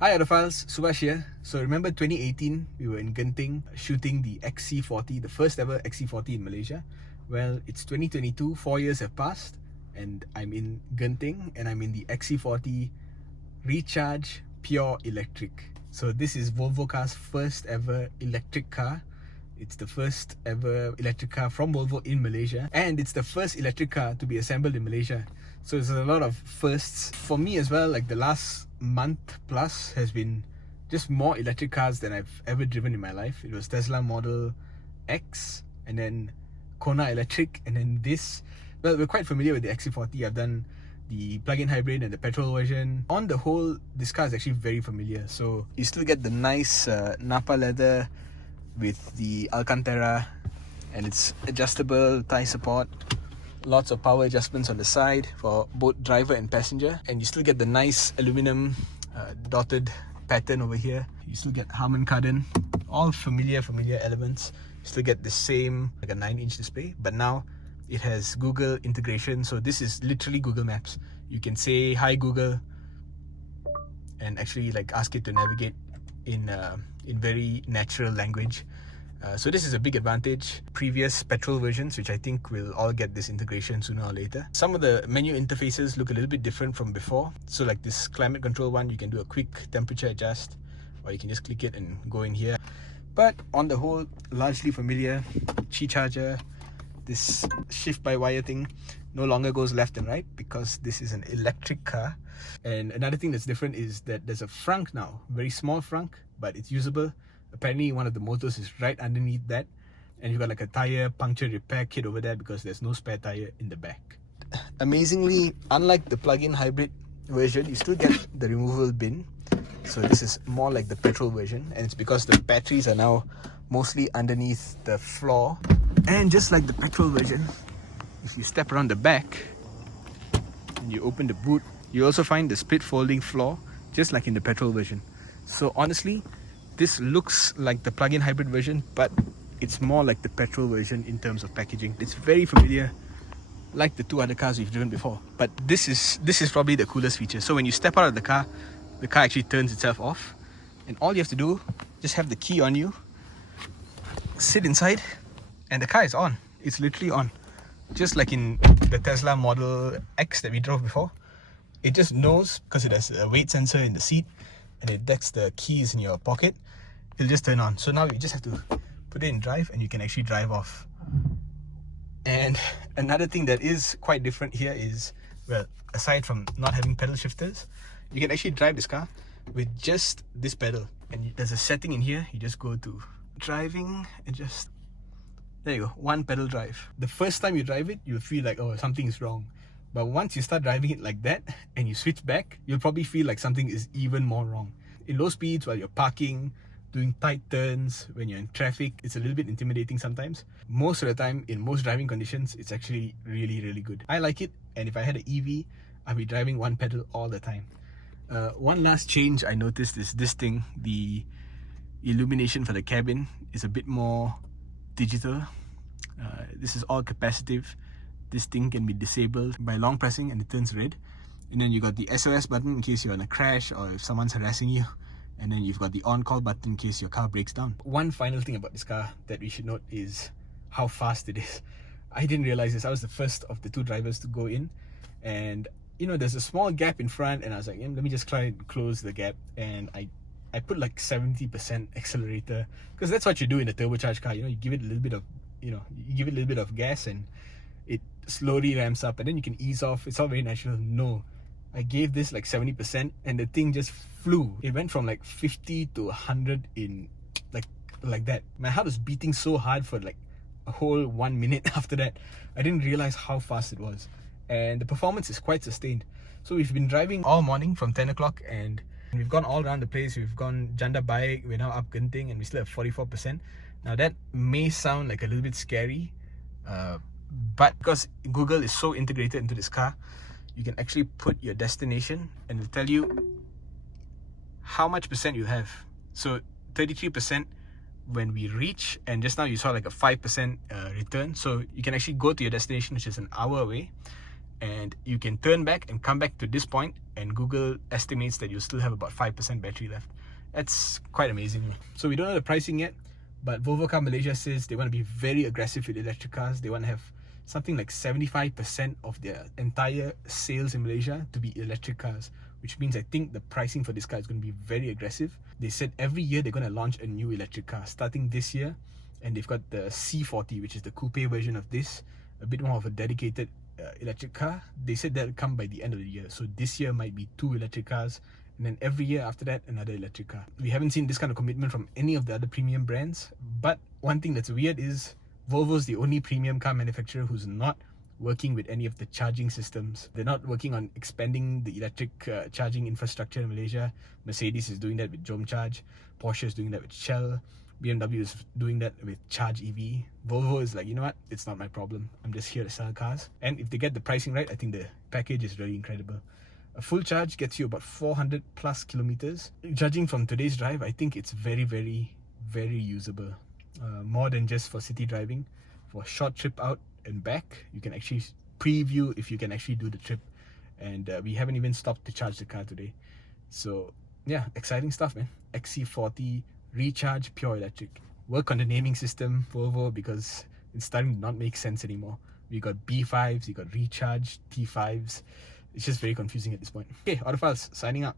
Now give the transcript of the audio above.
Hi Autophiles, Subhash here. So remember 2018, we were in Genting shooting the XC40, the first ever XC40 in Malaysia. Well, it's 2022, 4 years have passed and I'm in Genting and I'm in the XC40 Recharge Pure Electric. So this is Volvo Car's first ever electric car. It's the first ever electric car from Volvo in Malaysia, and it's the first electric car to be assembled in Malaysia. So there's a lot of firsts for me as well. Like the last month plus has been just more electric cars than I've ever driven in my life. It was Tesla Model X, and then Kona Electric, and then this. Well, we're quite familiar with the XC40. I've done the plug-in hybrid and the petrol version. On the whole, this car is actually very familiar. So you still get the nice Napa leather with the Alcantara, and it's adjustable thigh support, lots of power adjustments on the side for both driver and passenger, and you still get the nice aluminum dotted pattern over here. You still get Harman Kardon, all familiar elements. You still get the same like a 9-inch display, but now it has Google integration. So this is literally Google Maps. You can say hi Google and actually like ask it to navigate in very natural language. So this is a big advantage. Previous petrol versions, which I think will all get this integration sooner or later. Some of the menu interfaces look a little bit different from before. So like this climate control one, you can do a quick temperature adjust, or you can just click it and go in here. But on the whole, largely familiar. Qi charger, this shift by wire thing no longer goes left and right because this is an electric car. And another thing that's different is that there's a frunk now, very small frunk, but it's usable. Apparently one of the motors is right underneath that, and you've got like a tire puncture repair kit over there because there's no spare tire in the back. Amazingly, unlike the plug-in hybrid version, you still get the removable bin. So this is more like the petrol version, and it's because the batteries are now mostly underneath the floor. And just like the petrol version, if you step around the back and you open the boot, you also find the split folding floor, just like in the petrol version. So honestly, this looks like the plug-in hybrid version, but it's more like the petrol version in terms of packaging. It's very familiar, like the two other cars we've driven before. But this is probably the coolest feature. So when you step out of the car actually turns itself off, and all you have to do, just have the key on you, sit inside, and the car is on. It's literally on. Just like in the Tesla Model X that we drove before. It just knows, because it has a weight sensor in the seat, and it detects the keys in your pocket, it'll just turn on. So now you just have to put it in drive and you can actually drive off. And another thing that is quite different here is, well, aside from not having pedal shifters, you can actually drive this car with just this pedal. And there's a setting in here, you just go to driving and just, there you go, one pedal drive. The first time you drive it, you'll feel like, oh, something is wrong. But once you start driving it like that and you switch back, you'll probably feel like something is even more wrong. In low speeds, while you're parking, doing tight turns, when you're in traffic, it's a little bit intimidating sometimes. Most of the time, in most driving conditions, it's actually really, really good. I like it, and if I had an EV, I'd be driving one pedal all the time. One last change I noticed is this thing. The illumination for the cabin is a bit more digital. This is all capacitive. This thing can be disabled by long pressing and it turns red. And then you got the SOS button in case you're in a crash or if someone's harassing you. And then you've got the on-call button in case your car breaks down. One final thing about this car that we should note is how fast it is. I didn't realize this. I was the first of the two drivers to go in, and you know, there's a small gap in front, and I was like, let me just try and close the gap. And I put like 70% accelerator, because that's what you do in a turbocharged car. You know, you give it a little bit of, you give it a little bit of gas and it slowly ramps up, and then you can ease off. It's all very natural. No, I gave this like 70% and the thing just flew. It went from like 50 to 100 in like that. My heart was beating so hard for like a whole 1 minute after that. I didn't realize how fast it was, and the performance is quite sustained. So we've been driving all morning from 10 o'clock and we've gone all around the place. We've gone Janda Bail, we're now up Genting, and we still have 44%. Now that may sound like a little bit scary, but because Google is so integrated into this car, you can actually put your destination and it'll tell you how much percent you have. So 33% when we reach, and just now you saw like a 5% return. So you can actually go to your destination, which is an hour away, and you can turn back and come back to this point, and Google estimates that you'll still have about 5% battery left. That's quite amazing. So we don't know the pricing yet, but Volvo Car Malaysia says they want to be very aggressive with electric cars. They want to have something like 75% of their entire sales in Malaysia to be electric cars, which means I think the pricing for this car is going to be very aggressive. They said every year they're going to launch a new electric car, starting this year, and they've got the C40, which is the coupe version of this, a bit more of a dedicated electric car. They said that'll come by the end of the year, so this year might be 2 electric cars, and then every year after that another electric car. We haven't seen this kind of commitment from any of the other premium brands, but one thing that's weird is Volvo's the only premium car manufacturer who's not working with any of the charging systems. They're not working on expanding the electric charging infrastructure in Malaysia. Mercedes is doing that with Jom Charge, Porsche is doing that with Shell, BMW is doing that with Charge EV. Volvo is like, you know what, it's not my problem, I'm just here to sell cars. And if they get the pricing right, I think the package is really incredible. A full charge gets you about 400 plus kilometers. Judging from today's drive, I think it's very, very, very usable. More than just for city driving. For a short trip out and back, you can actually preview if you can actually do the trip. And we haven't even stopped to charge the car today. So yeah, exciting stuff, man. XC40 Recharge Pure Electric. Work on the naming system, Volvo, because it's starting to not make sense anymore. We got B5s, we got Recharge T5s. It's just very confusing at this point. Okay, Autophiles signing out.